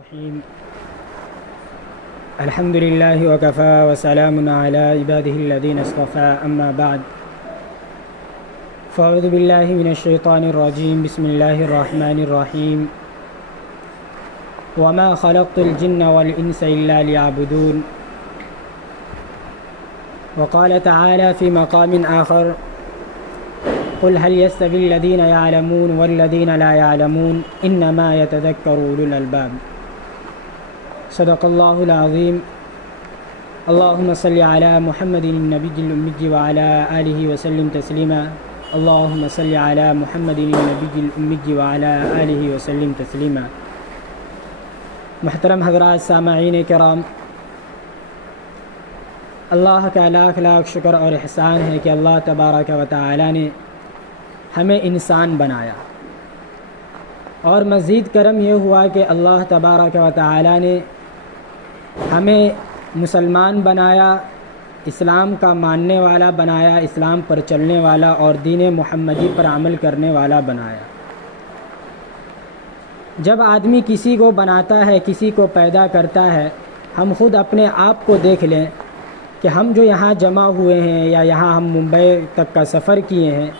الرحیم الحمد للہ وکفی وسلام علی عباده الذین اصطفی اما بعد فاعوذ باللہ من الشیطان الرجیم بسم اللہ الرحمن الرحیم وما خلقت الجن والانس الا ليعبدون وقال تعالی فی مقام آخر قل هل يستوي الذين يعلمون والذين لا يعلمون انما يتذكر اولو الالباب صدق اللہ العظیم اللهم صل على محمد النبی الأمی وعلى آلہ وسلم تسلیما اللهم صل على محمد النبی الأمی وعلى آلہ وسلم تسلیما۔ محترم حضرات سامعین کرام، اللہ کا لاکھ لاکھ شکر اور احسان ہے کہ اللہ تبارک و تعالی نے ہمیں انسان بنایا، اور مزید کرم یہ ہوا کہ اللہ تبارک و تعالی نے ہمیں مسلمان بنایا، اسلام کا ماننے والا بنایا، اسلام پر چلنے والا اور دین محمدی پر عمل کرنے والا بنایا۔ جب آدمی کسی کو بناتا ہے، کسی کو پیدا کرتا ہے، ہم خود اپنے آپ کو دیکھ لیں کہ ہم جو یہاں جمع ہوئے ہیں یا یہاں ہم ممبئی تک کا سفر کیے ہیں،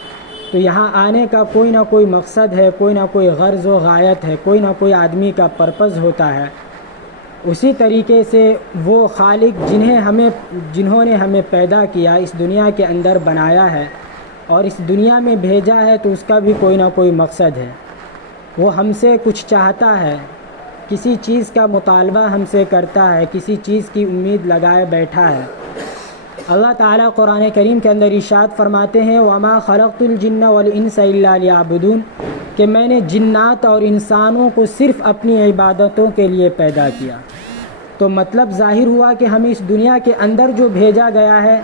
تو یہاں آنے کا کوئی نہ کوئی مقصد ہے، کوئی نہ کوئی غرض و غایت ہے، کوئی نہ کوئی آدمی کا پرپز ہوتا ہے۔ اسی طریقے سے وہ خالق جنہوں نے ہمیں پیدا کیا، اس دنیا کے اندر بنایا ہے اور اس دنیا میں بھیجا ہے، تو اس کا بھی کوئی نہ کوئی مقصد ہے۔ وہ ہم سے کچھ چاہتا ہے، کسی چیز کا مطالبہ ہم سے کرتا ہے، کسی چیز کی امید لگائے بیٹھا ہے۔ اللہ تعالیٰ قرآن کریم کے اندر ارشاد فرماتے ہیں وَمَا خَلَقْتُ الْجِنَّ وَالْإِنسَ إِلَّا لِيَعْبُدُونَ، کہ میں نے جنات اور انسانوں کو صرف اپنی عبادتوں کے لیے پیدا کیا۔ تو مطلب ظاہر ہوا کہ ہمیں اس دنیا کے اندر جو بھیجا گیا ہے،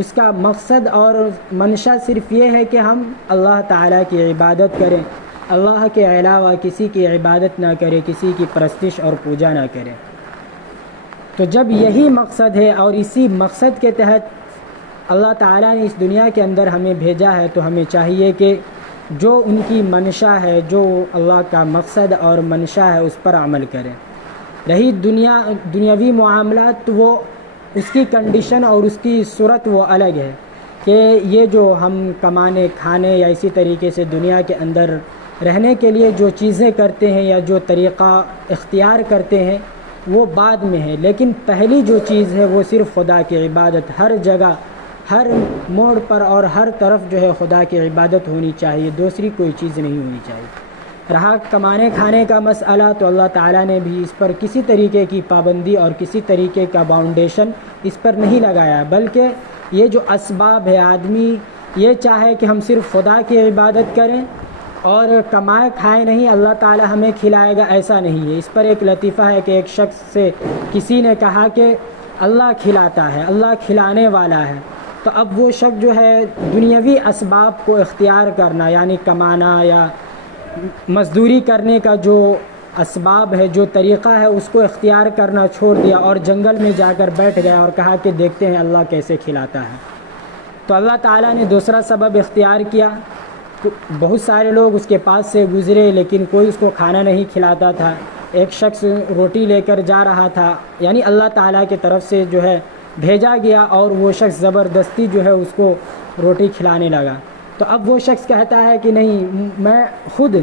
اس کا مقصد اور منشا صرف یہ ہے کہ ہم اللہ تعالیٰ کی عبادت کریں، اللہ کے علاوہ کسی کی عبادت نہ کریں، کسی کی پرستش اور پوجا نہ کریں۔ تو جب یہی مقصد ہے اور اسی مقصد کے تحت اللہ تعالیٰ نے اس دنیا کے اندر ہمیں بھیجا ہے، تو ہمیں چاہیے کہ جو ان کی منشا ہے، جو اللہ کا مقصد اور منشا ہے، اس پر عمل کریں۔ رہی دنیاوی معاملات، تو وہ اس کی کنڈیشن اور اس کی صورت وہ الگ ہے کہ یہ جو ہم کمانے کھانے یا اسی طریقے سے دنیا کے اندر رہنے کے لیے جو چیزیں کرتے ہیں یا جو طریقہ اختیار کرتے ہیں، وہ بعد میں ہے، لیکن پہلی جو چیز ہے وہ صرف خدا کی عبادت۔ ہر جگہ، ہر موڑ پر اور ہر طرف جو ہے خدا کی عبادت ہونی چاہیے، دوسری کوئی چیز نہیں ہونی چاہیے۔ رہا کمانے کھانے کا مسئلہ، تو اللہ تعالیٰ نے بھی اس پر کسی طریقے کی پابندی اور کسی طریقے کا باؤنڈیشن اس پر نہیں لگایا، بلکہ یہ جو اسباب ہے، آدمی یہ چاہے کہ ہم صرف خدا کی عبادت کریں اور کمائے کھائے نہیں، اللہ تعالیٰ ہمیں کھلائے گا، ایسا نہیں ہے۔ اس پر ایک لطیفہ ہے کہ ایک شخص سے کسی نے کہا کہ اللہ کھلاتا ہے، اللہ کھلانے والا ہے، تو اب وہ شخص جو ہے دنیاوی اسباب کو اختیار کرنا، یعنی کمانا یا مزدوری کرنے کا جو اسباب ہے، جو طریقہ ہے، اس کو اختیار کرنا چھوڑ دیا اور جنگل میں جا کر بیٹھ گیا اور کہا کہ دیکھتے ہیں اللہ کیسے کھلاتا ہے۔ تو اللہ تعالیٰ نے دوسرا سبب اختیار کیا۔ بہت سارے لوگ اس کے پاس سے گزرے، لیکن کوئی اس کو کھانا نہیں کھلاتا تھا۔ ایک شخص روٹی لے کر جا رہا تھا، یعنی اللہ تعالیٰ کی طرف سے جو ہے بھیجا گیا، اور وہ شخص زبردستی جو ہے اس کو روٹی کھلانے لگا۔ تو اب وہ شخص کہتا ہے کہ نہیں، میں خود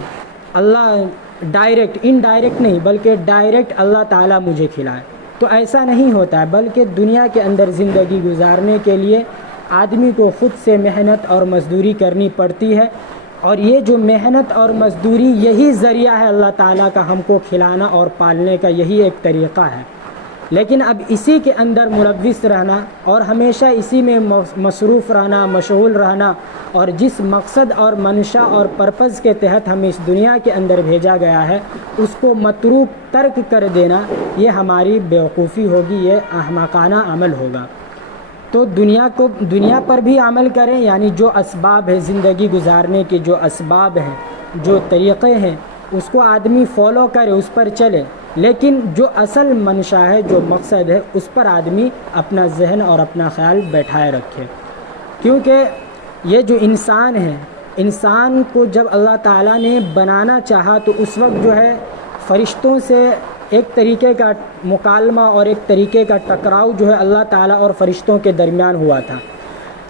اللہ انڈائریکٹ نہیں بلکہ ڈائریکٹ اللہ تعالیٰ مجھے کھلائے۔ تو ایسا نہیں ہوتا ہے، بلکہ دنیا کے اندر زندگی گزارنے کے لیے آدمی کو خود سے محنت اور مزدوری کرنی پڑتی ہے، اور یہ جو محنت اور مزدوری یہی ذریعہ ہے اللہ تعالیٰ کا ہم کو کھلانا اور پالنے کا، یہی ایک طریقہ ہے۔ لیکن اب اسی کے اندر ملوث رہنا اور ہمیشہ اسی میں مصروف رہنا، مشغول رہنا، اور جس مقصد اور منشا اور پرپز کے تحت ہمیں اس دنیا کے اندر بھیجا گیا ہے، اس کو متروک ترک کر دینا، یہ ہماری بیوقوفی ہوگی، یہ احمقانہ عمل ہوگا۔ تو دنیا پر بھی عمل کریں، یعنی جو اسباب ہے زندگی گزارنے کے، جو اسباب ہیں، جو طریقے ہیں، اس کو آدمی فالو کرے، اس پر چلے، لیکن جو اصل منشا ہے، جو مقصد ہے، اس پر آدمی اپنا ذہن اور اپنا خیال بیٹھائے رکھے۔ کیونکہ یہ جو انسان ہے، انسان کو جب اللہ تعالیٰ نے بنانا چاہا، تو اس وقت جو ہے فرشتوں سے ایک طریقے کا مکالمہ اور ایک طریقے کا ٹکراؤ جو ہے اللہ تعالیٰ اور فرشتوں کے درمیان ہوا تھا۔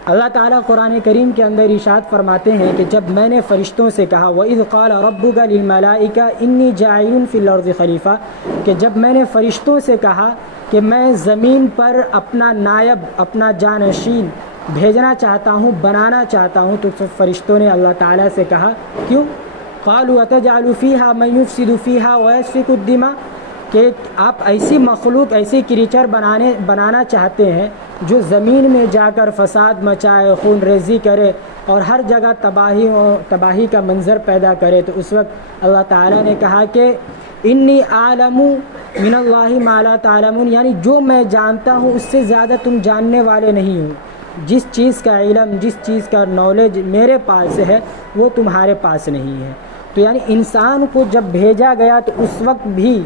اللہ تعالیٰ قرآن کریم کے اندر ارشاد فرماتے ہیں کہ جب میں نے فرشتوں سے کہا وَإِذْ قَالَ رَبُّكَ لِلْمَلَائِكَةِ إِنِّي جَاعِلٌ فِي الْأَرْضِ خَلِيفَةً، کہ جب میں نے فرشتوں سے کہا کہ میں زمین پر اپنا نائب، اپنا جانشین بھیجنا چاہتا ہوں، بنانا چاہتا ہوں، تو فرشتوں نے اللہ تعالیٰ سے کہا کیوں؟ قَالُوا أَتَجْعَلُ فِيهَا مَن يُفْسِدُ فِيهَا وَيَسْفِكُ الدِّمَاءَ، کہ آپ ایسی مخلوق، ایسی کریچر بنانا چاہتے ہیں جو زمین میں جا کر فساد مچائے، خون ریزی کرے اور ہر جگہ تباہی کا منظر پیدا کرے۔ تو اس وقت اللہ تعالیٰ نے کہا کہ انی اعلم من اللہ ما لا تعلمون، یعنی جو میں جانتا ہوں اس سے زیادہ تم جاننے والے نہیں ہو، جس چیز کا علم، جس چیز کا نالج میرے پاس ہے وہ تمہارے پاس نہیں ہے۔ تو یعنی انسان کو جب بھیجا گیا تو اس وقت بھی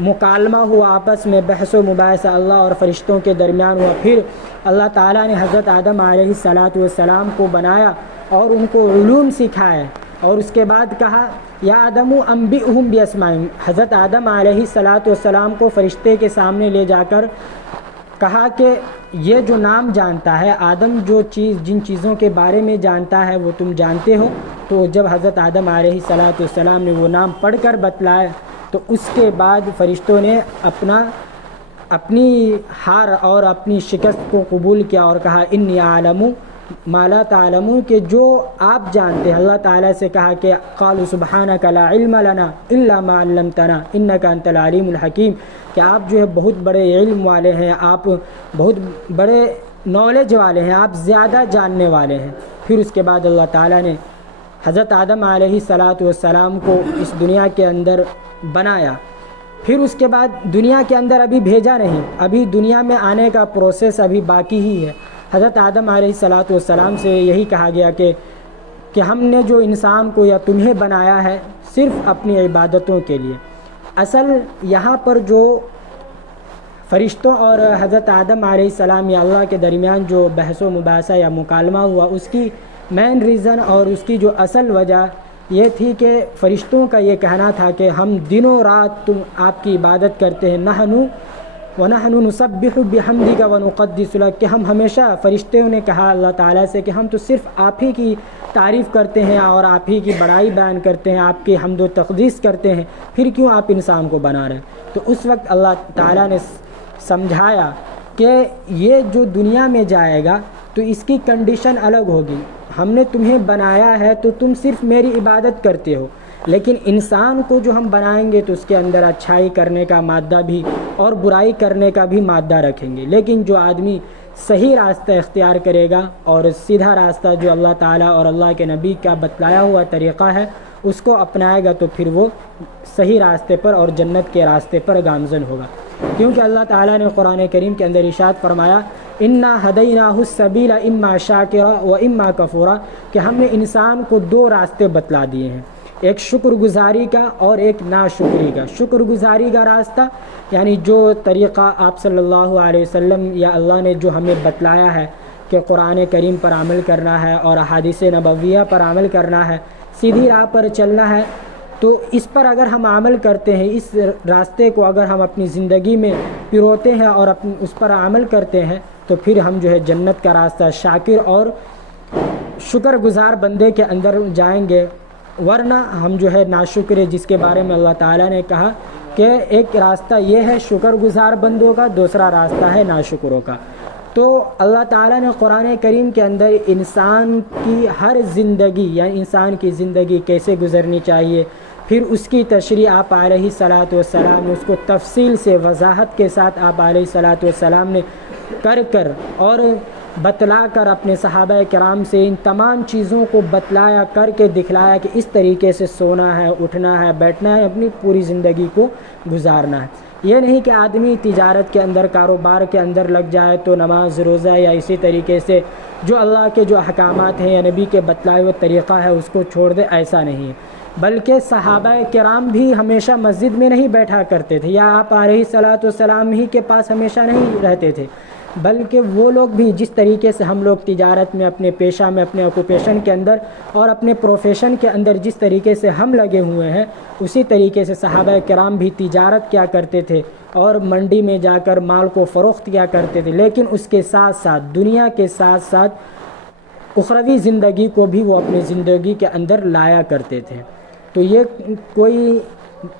مکالمہ ہوا، آپس میں بحث و مباحثہ اللہ اور فرشتوں کے درمیان ہوا۔ پھر اللہ تعالیٰ نے حضرت آدم علیہ السلام کو بنایا اور ان کو علوم سکھائے، اور اس کے بعد کہا یا آدم انبئہم باسمائہم، حضرت آدم علیہ السلام کو فرشتے کے سامنے لے جا کر کہا کہ یہ جو نام جانتا ہے آدم، جن چیزوں کے بارے میں جانتا ہے وہ تم جانتے ہو۔ تو جب حضرت آدم علیہ السلام نے وہ نام پڑھ کر بتلائے تو اس کے بعد فرشتوں نے اپنی ہار اور اپنی شکست کو قبول کیا اور کہا انی اعلم ما لا تعلمون، کہ جو آپ جانتے ہیں۔ اللہ تعالیٰ سے کہا کہ قالوا سبحانک لا علم لنا الا ما علمتنا انک انت العلیم الحکیم، کہ آپ جو ہے بہت بڑے علم والے ہیں، آپ بہت بڑے نالج والے ہیں، آپ زیادہ جاننے والے ہیں۔ پھر اس کے بعد اللہ تعالیٰ نے حضرت آدم علیہ السلام کو اس دنیا کے اندر بنایا۔ پھر اس کے بعد دنیا کے اندر ابھی بھیجا نہیں، ابھی دنیا میں آنے کا پروسیس ابھی باقی ہی ہے۔ حضرت آدم علیہ السلام سے یہی کہا گیا کہ ہم نے جو انسان کو یا تمہیں بنایا ہے صرف اپنی عبادتوں کے لیے۔ اصل یہاں پر جو فرشتوں اور حضرت آدم علیہ السلام یا اللہ کے درمیان جو بحث و مباحثہ یا مکالمہ ہوا، اس کی مین ریزن اور اس کی جو اصل وجہ یہ تھی کہ فرشتوں کا یہ کہنا تھا کہ ہم دنوں رات آپ کی عبادت کرتے ہیں، نحن نسبح بحمدک ونقدس لک، کہ ہم ہمیشہ، فرشتوں نے کہا اللہ تعالیٰ سے کہ ہم تو صرف آپ ہی کی تعریف کرتے ہیں اور آپ ہی کی بڑائی بیان کرتے ہیں، آپ کی حمد و تقدیس کرتے ہیں، پھر کیوں آپ انسان کو بنا رہے ہیں؟ تو اس وقت اللہ تعالیٰ نے سمجھایا کہ یہ جو دنیا میں جائے گا تو اس کی کنڈیشن الگ ہوگی۔ ہم نے تمہیں بنایا ہے تو تم صرف میری عبادت کرتے ہو، لیکن انسان کو جو ہم بنائیں گے تو اس کے اندر اچھائی کرنے کا مادہ بھی اور برائی کرنے کا بھی مادہ رکھیں گے۔ لیکن جو آدمی صحیح راستہ اختیار کرے گا اور سیدھا راستہ جو اللہ تعالیٰ اور اللہ کے نبی کا بتلایا ہوا طریقہ ہے اس کو اپنائے گا تو پھر وہ صحیح راستے پر اور جنت کے راستے پر گامزن ہوگا۔ کیونکہ اللہ تعالیٰ نے قرآن کریم کے اندر ارشاد فرمایا انا ہدیناہ السبیل اما شاکرا و اما کفورا، کہ ہم نے انسان کو دو راستے بتلا دیے ہیں، ایک شکر گزاری کا اور ایک ناشکری کا۔ شکر گزاری کا راستہ یعنی جو طریقہ آپ صلی اللہ علیہ وسلم یا اللہ نے جو ہمیں بتلایا ہے کہ قرآن کریم پر عمل کرنا ہے اور احادیث نبویہ پر عمل کرنا ہے، سیدھی راہ پر چلنا ہے، تو اس پر اگر ہم عمل کرتے ہیں، اس راستے کو اگر ہم اپنی زندگی میں پروتے ہیں اور اس پر عمل کرتے ہیں تو پھر ہم جو ہے جنت کا راستہ شاکر اور شکر گزار بندے کے اندر جائیں گے۔ ورنہ ہم جو ہے ناشکر، جس کے بارے میں اللہ تعالیٰ نے کہا کہ ایک راستہ یہ ہے شکر گزار بندوں کا، دوسرا راستہ ہے ناشکروں کا۔ تو اللہ تعالیٰ نے قرآن کریم کے اندر انسان کی ہر زندگی، یعنی انسان کی زندگی کیسے گزرنی چاہیے، پھر اس کی تشریح آپ علیہ السلام نے اس کو تفصیل سے وضاحت کے ساتھ آپ علیہ السلام نے کر اور بتلا کر اپنے صحابہ کرام سے ان تمام چیزوں کو بتلایا، کر کے دکھلایا کہ اس طریقے سے سونا ہے، اٹھنا ہے، بیٹھنا ہے، اپنی پوری زندگی کو گزارنا ہے۔ یہ نہیں کہ آدمی تجارت کے اندر، کاروبار کے اندر لگ جائے تو نماز، روزہ یا اسی طریقے سے جو اللہ کے جو احکامات ہیں یا نبی کے بتلائے ہوئے طریقہ ہے اس کو چھوڑ دے، ایسا نہیں ہے۔ بلکہ صحابہ کرام بھی ہمیشہ مسجد میں نہیں بیٹھا کرتے تھے یا آپ علیہ السلام ہی کے پاس ہمیشہ نہیں رہتے تھے، بلکہ وہ لوگ بھی جس طریقے سے ہم لوگ تجارت میں، اپنے پیشہ میں، اپنے آکوپیشن کے اندر اور اپنے پروفیشن کے اندر جس طریقے سے ہم لگے ہوئے ہیں، اسی طریقے سے صحابہ کرام بھی تجارت کیا کرتے تھے اور منڈی میں جا کر مال کو فروخت کیا کرتے تھے، لیکن اس کے ساتھ ساتھ، دنیا کے ساتھ ساتھ اخروی زندگی کو بھی وہ اپنی زندگی کے اندر لایا کرتے تھے۔ تو یہ کوئی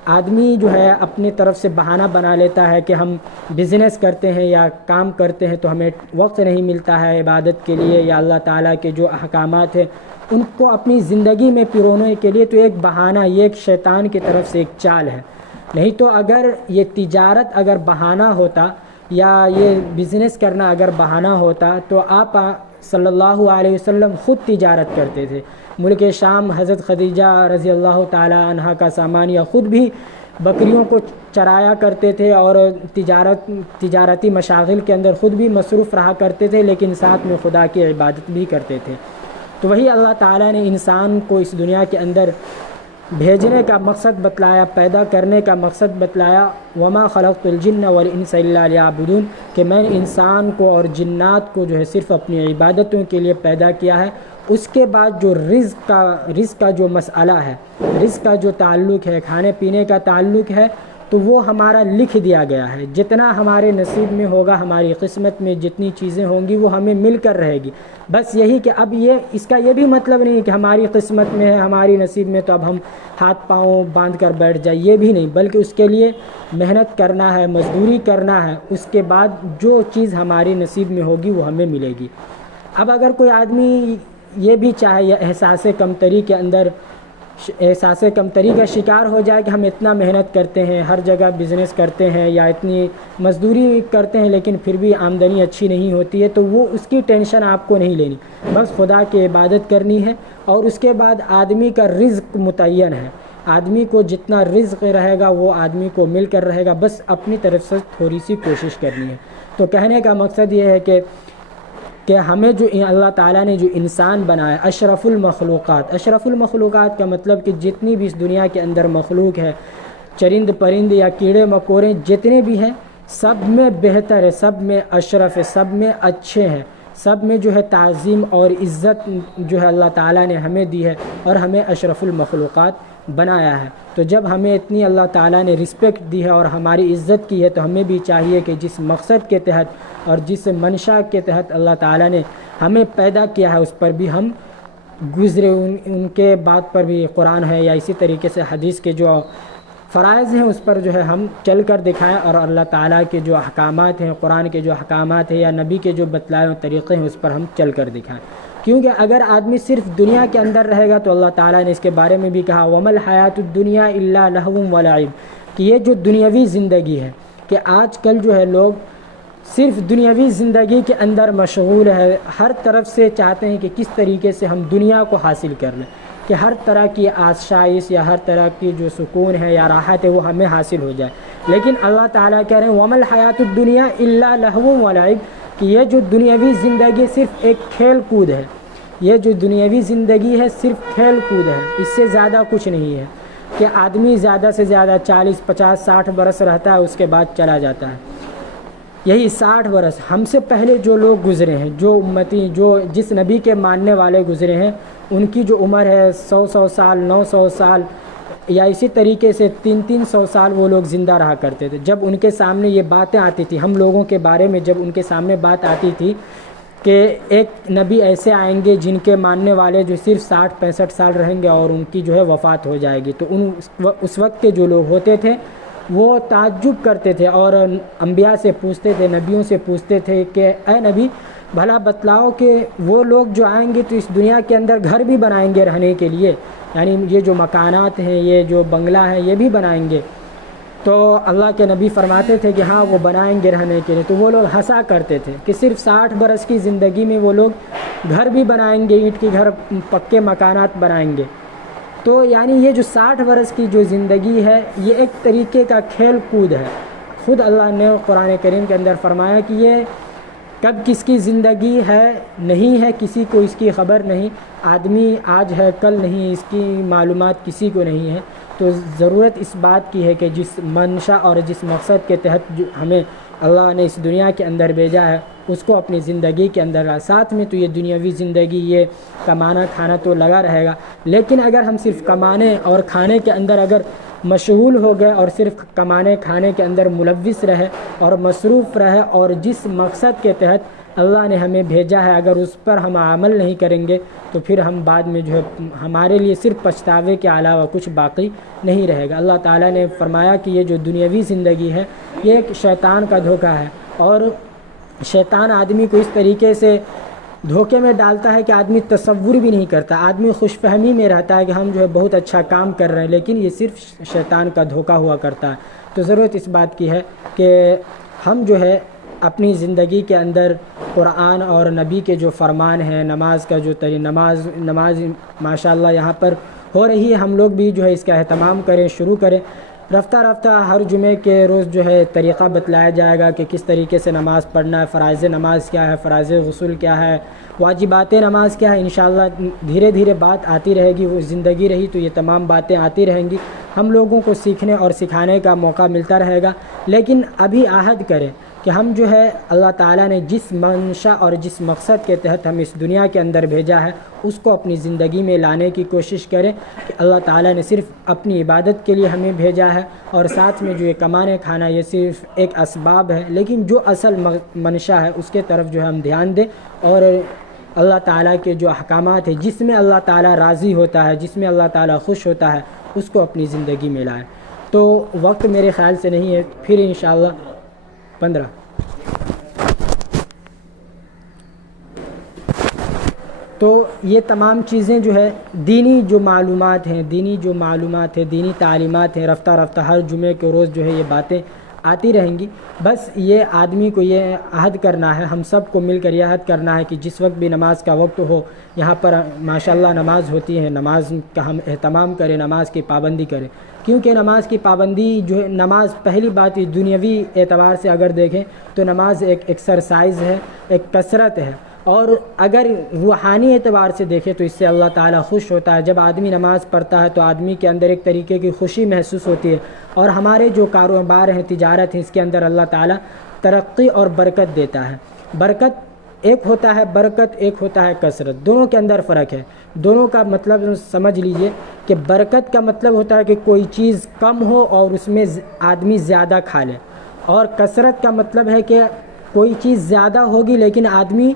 آدمی جو ہے اپنی طرف سے بہانہ بنا لیتا ہے کہ ہم بزنس کرتے ہیں یا کام کرتے ہیں تو ہمیں وقت نہیں ملتا ہے عبادت کے لیے یا اللہ تعالیٰ کے جو احکامات ہیں ان کو اپنی زندگی میں پرونے کے لیے، تو ایک بہانہ، یہ ایک شیطان کی طرف سے ایک چال ہے۔ نہیں تو اگر یہ تجارت اگر بہانہ ہوتا یا یہ بزنس کرنا اگر بہانہ ہوتا تو آپ صلی اللہ علیہ وسلم خود تجارت کرتے تھے۔ ملک شام حضرت خدیجہ رضی اللہ تعالی عنہا کا سامان، یا خود بھی بکریوں کو چرایا کرتے تھے اور تجارتی مشاغل کے اندر خود بھی مصروف رہا کرتے تھے، لیکن ساتھ میں خدا کی عبادت بھی کرتے تھے۔ تو وہی اللہ تعالیٰ نے انسان کو اس دنیا کے اندر بھیجنے کا مقصد بتلایا، پیدا کرنے کا مقصد بتلایا، وما خلقت الجن والانس الا لیعبدون، کہ میں نے انسان کو اور جنات کو جو ہے صرف اپنی عبادتوں کے لیے پیدا کیا ہے۔ اس کے بعد جو رزق کا جو مسئلہ ہے، رزق کا جو تعلق ہے، کھانے پینے کا تعلق ہے، تو وہ ہمارا لکھ دیا گیا ہے۔ جتنا ہمارے نصیب میں ہوگا، ہماری قسمت میں جتنی چیزیں ہوں گی وہ ہمیں مل کر رہے گی۔ بس یہی کہ اب اس کا یہ بھی مطلب نہیں کہ ہماری قسمت میں ہے، ہماری نصیب میں، تو اب ہم ہاتھ پاؤں باندھ کر بیٹھ جائیں، یہ بھی نہیں، بلکہ اس کے لیے محنت کرنا ہے، مزدوری کرنا ہے، اس کے بعد جو چیز ہماری نصیب میں ہوگی وہ ہمیں ملے گی۔ اب اگر کوئی آدمی یہ بھی چاہے یا احساس کمتری کے اندر احساس کمتری کا شکار ہو جائے کہ ہم اتنا محنت کرتے ہیں، ہر جگہ بزنس کرتے ہیں یا اتنی مزدوری کرتے ہیں لیکن پھر بھی آمدنی اچھی نہیں ہوتی ہے، تو وہ اس کی ٹینشن آپ کو نہیں لینی، بس خدا کی عبادت کرنی ہے۔ اور اس کے بعد آدمی کا رزق متعین ہے، آدمی کو جتنا رزق رہے گا وہ آدمی کو مل کر رہے گا، بس اپنی طرف سے تھوڑی سی کوشش کرنی ہے۔ تو کہنے کا مقصد یہ ہے کہ ہمیں جو اللہ تعالیٰ نے جو انسان بنایا، اشرف المخلوقات کا مطلب کہ جتنی بھی اس دنیا کے اندر مخلوق ہے، چرند پرند یا کیڑے مکوڑے جتنے بھی ہیں، سب میں بہتر ہے، سب میں اشرف ہے، سب میں اچھے ہیں، سب میں جو ہے تعظیم اور عزت جو ہے اللہ تعالیٰ نے ہمیں دی ہے اور ہمیں اشرف المخلوقات بنایا ہے۔ تو جب ہمیں اتنی اللہ تعالیٰ نے رسپیکٹ دی ہے اور ہماری عزت کی ہے، تو ہمیں بھی چاہیے کہ جس مقصد کے تحت اور جس منشا کے تحت اللہ تعالیٰ نے ہمیں پیدا کیا ہے اس پر بھی ہم گزرے، ان کے بات پر بھی قرآن ہے یا اسی طریقے سے حدیث کے جو فرائض ہیں اس پر جو ہے ہم چل کر دکھائیں، اور اللہ تعالیٰ کے جو احکامات ہیں، قرآن کے جو احکامات ہیں یا نبی کے جو بتلائے ہوئے طریقے ہیں اس پر ہم چل کر دکھائیں۔ کیونکہ اگر آدمی صرف دنیا کے اندر رہے گا تو اللہ تعالیٰ نے اس کے بارے میں بھی کہا وَمَا الْحَيَاةُ الدُّنْيَا إِلَّا لَهْوٌ وَلَعِبٌ، کہ یہ جو دنیاوی زندگی ہے، کہ آج کل جو ہے لوگ صرف دنیاوی زندگی کے اندر مشغول ہے، ہر طرف سے چاہتے ہیں کہ کس طریقے سے ہم دنیا کو حاصل کر لیں، کہ ہر طرح کی آسائش یا ہر طرح کی جو سکون ہے یا راحت ہے وہ ہمیں حاصل ہو جائے۔ لیکن اللہ تعالیٰ کہہ رہے ہیں وَمَا الْحَيَاةُ الدُّنْيَا إِلَّا لَهْوٌ وَلَعِبٌ، کہ یہ جو دنیاوی زندگی صرف ایک کھیل کود ہے، یہ جو دنیاوی زندگی ہے صرف کھیل کود ہے، اس سے زیادہ کچھ نہیں ہے، کہ آدمی زیادہ سے زیادہ 40 50 60 برس رہتا ہے، اس کے بعد چلا جاتا ہے۔ یہی 60 برس ہم سے پہلے جو لوگ گزرے ہیں، جو امتی، جو جس نبی کے ماننے والے گزرے ہیں، ان کی جو عمر ہے 100 سال 900 سال یا اسی طریقے سے 300 سال وہ لوگ زندہ رہا کرتے تھے۔ جب ان کے سامنے یہ باتیں آتی تھی، ہم لوگوں کے بارے میں جب ان کے سامنے بات آتی تھی کہ ایک نبی ایسے آئیں گے جن کے ماننے والے جو صرف 60 65 سال رہیں گے اور ان کی جو ہے وفات ہو جائے گی، تو اس وقت کے جو لوگ ہوتے تھے وہ تعجب کرتے تھے اور انبیاء سے پوچھتے تھے، نبیوں سے پوچھتے تھے کہ اے نبی بھلا بتلاؤ کہ وہ لوگ جو آئیں گے تو اس دنیا کے اندر گھر بھی بنائیں گے رہنے کے لیے، یعنی یہ جو مکانات ہیں، یہ جو بنگلہ ہیں، یہ بھی بنائیں گے؟ تو اللہ کے نبی فرماتے تھے کہ ہاں وہ بنائیں گے رہنے کے لیے۔ تو وہ لوگ ہنسا کرتے تھے کہ صرف 60 برس کی زندگی میں وہ لوگ گھر بھی بنائیں گے، اینٹ کے گھر، پکے مکانات بنائیں گے۔ تو یعنی یہ جو 60 برس کی جو زندگی ہے یہ ایک طریقے کا کھیل کود ہے۔ خود اللہ نے قرآن کریم کے اندر فرمایا کہ یہ کب کس کی زندگی ہے نہیں ہے کسی کو اس کی خبر نہیں، آدمی آج ہے کل نہیں، اس کی معلومات کسی کو نہیں ہے۔ تو ضرورت اس بات کی ہے کہ جس منشا اور جس مقصد کے تحت ہمیں اللہ نے اس دنیا کے اندر بھیجا ہے اس کو اپنی زندگی کے اندر لا. ساتھ میں تو یہ دنیاوی زندگی یہ کمانا کھانا تو لگا رہے گا، لیکن اگر ہم صرف کمانے اور کھانے کے اندر اگر مشغول ہو گئے اور صرف کمانے کھانے کے اندر ملوث رہے اور مصروف رہے اور جس مقصد کے تحت اللہ نے ہمیں بھیجا ہے اگر اس پر ہم عمل نہیں کریں گے تو پھر ہم بعد میں جو ہے ہمارے لیے صرف پچھتاوے کے علاوہ کچھ باقی نہیں رہے گا. اللہ تعالیٰ نے فرمایا کہ یہ جو دنیاوی زندگی ہے یہ ایک شیطان کا دھوکہ ہے، اور شیطان آدمی کو اس طریقے سے دھوکے میں ڈالتا ہے کہ آدمی تصور بھی نہیں کرتا، آدمی خوش فہمی میں رہتا ہے کہ ہم جو ہے بہت اچھا کام کر رہے ہیں، لیکن یہ صرف شیطان کا دھوکہ ہوا کرتا ہے. تو ضرورت اس بات کی ہے کہ ہم جو ہے اپنی زندگی کے اندر قرآن اور نبی کے جو فرمان ہیں، نماز کا جو نماز ماشاءاللہ یہاں پر ہو رہی ہے، ہم لوگ بھی جو ہے اس کا اہتمام کریں، شروع کریں. رفتہ رفتہ ہر جمعے کے روز جو ہے طریقہ بتلایا جائے گا کہ کس طریقے سے نماز پڑھنا ہے، فرائض نماز کیا ہے، فرائض غسل کیا ہے، واجبات نماز کیا ہے. انشاءاللہ دھیرے دھیرے بات آتی رہے گی، وہ زندگی رہی تو یہ تمام باتیں آتی رہیں گی، ہم لوگوں کو سیکھنے اور سکھانے کا موقع ملتا رہے گا. لیکن ابھی عہد کریں کہ ہم جو ہے اللہ تعالیٰ نے جس منشا اور جس مقصد کے تحت ہم اس دنیا کے اندر بھیجا ہے اس کو اپنی زندگی میں لانے کی کوشش کریں کہ اللہ تعالیٰ نے صرف اپنی عبادت کے لیے ہمیں بھیجا ہے، اور ساتھ میں جو یہ کمانے کھانا یہ صرف ایک اسباب ہے، لیکن جو اصل منشا ہے اس کے طرف جو ہے ہم دھیان دیں، اور اللہ تعالیٰ کے جو احکامات ہیں جس میں اللہ تعالیٰ راضی ہوتا ہے، جس میں اللہ تعالیٰ خوش ہوتا ہے اس کو اپنی زندگی میں لائیں. تو وقت میرے خیال سے نہیں ہے، پھر انشاءاللہ 15 تو یہ تمام چیزیں جو ہے دینی جو معلومات ہیں، دینی تعلیمات ہیں، رفتہ رفتہ ہر جمعے کے روز جو ہے یہ باتیں آتی رہیں گی. بس یہ آدمی کو یہ عہد کرنا ہے، ہم سب کو مل کر یہ عہد کرنا ہے کہ جس وقت بھی نماز کا وقت ہو، یہاں پر ماشاءاللہ نماز ہوتی ہے، نماز کا ہم اہتمام کریں، نماز کی پابندی کریں. کیونکہ نماز کی پابندی جو ہے، نماز پہلی بات دنیاوی اعتبار سے اگر دیکھیں تو نماز ایک ایکسرسائز ہے، ایک کثرت ہے، اور اگر روحانی اعتبار سے دیکھیں تو اس سے اللہ تعالیٰ خوش ہوتا ہے. جب آدمی نماز پڑھتا ہے تو آدمی کے اندر ایک طریقے کی خوشی محسوس ہوتی ہے، اور ہمارے جو کاروبار ہیں، تجارت ہے، اس کے اندر اللہ تعالیٰ ترقی اور برکت دیتا ہے. برکت ایک ہوتا ہے برکت، ایک ہوتا ہے کثرت، دونوں کے اندر فرق ہے. دونوں کا مطلب سمجھ لیجئے کہ برکت کا مطلب ہوتا ہے کہ کوئی چیز کم ہو اور اس میں آدمی زیادہ کھا لے، اور کثرت کا مطلب ہے کہ کوئی چیز زیادہ ہوگی لیکن آدمی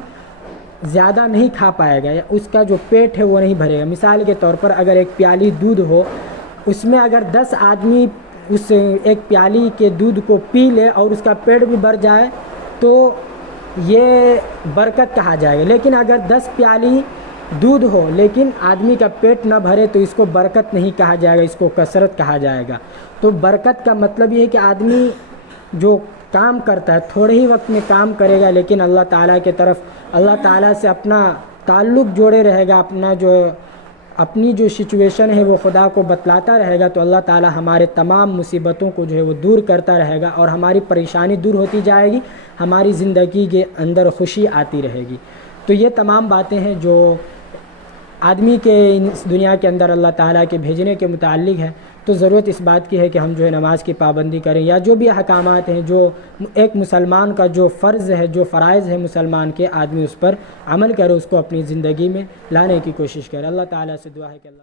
زیادہ نہیں کھا پائے گا، یا اس کا جو پیٹ ہے وہ نہیں بھرے گا. مثال کے طور پر اگر ایک پیالی دودھ ہو، اس میں اگر 10 آدمی اس ایک پیالی کے دودھ کو پی لے اور اس کا پیٹ بھی بھر جائے تو یہ برکت کہا جائے گا. لیکن اگر 10 پیالی دودھ ہو لیکن آدمی کا پیٹ نہ بھرے تو اس کو برکت نہیں کہا جائے گا، اس کو کثرت کہا جائے گا. تو برکت کا مطلب یہ ہے کہ آدمی جو کام کرتا ہے تھوڑے ہی وقت میں کام کرے گا، لیکن اللہ تعالیٰ کے طرف اللہ تعالیٰ سے اپنا تعلق جوڑے رہے گا، اپنی جو سچویشن ہے وہ خدا کو بتلاتا رہے گا، تو اللہ تعالیٰ ہمارے تمام مصیبتوں کو جو ہے وہ دور کرتا رہے گا، اور ہماری پریشانی دور ہوتی جائے گی، ہماری زندگی کے اندر خوشی آتی رہے گی. تو یہ تمام باتیں ہیں جو آدمی کے اس دنیا کے اندر اللہ تعالیٰ کے بھیجنے کے متعلق ہے. تو ضرورت اس بات کی ہے کہ ہم جو ہے نماز کی پابندی کریں، یا جو بھی احکامات ہیں جو ایک مسلمان کا جو فرض ہے، جو فرائض ہے مسلمان کے، آدمی اس پر عمل کرے، اس کو اپنی زندگی میں لانے کی کوشش کرے. اللہ تعالیٰ سے دعا ہے کہ اللہ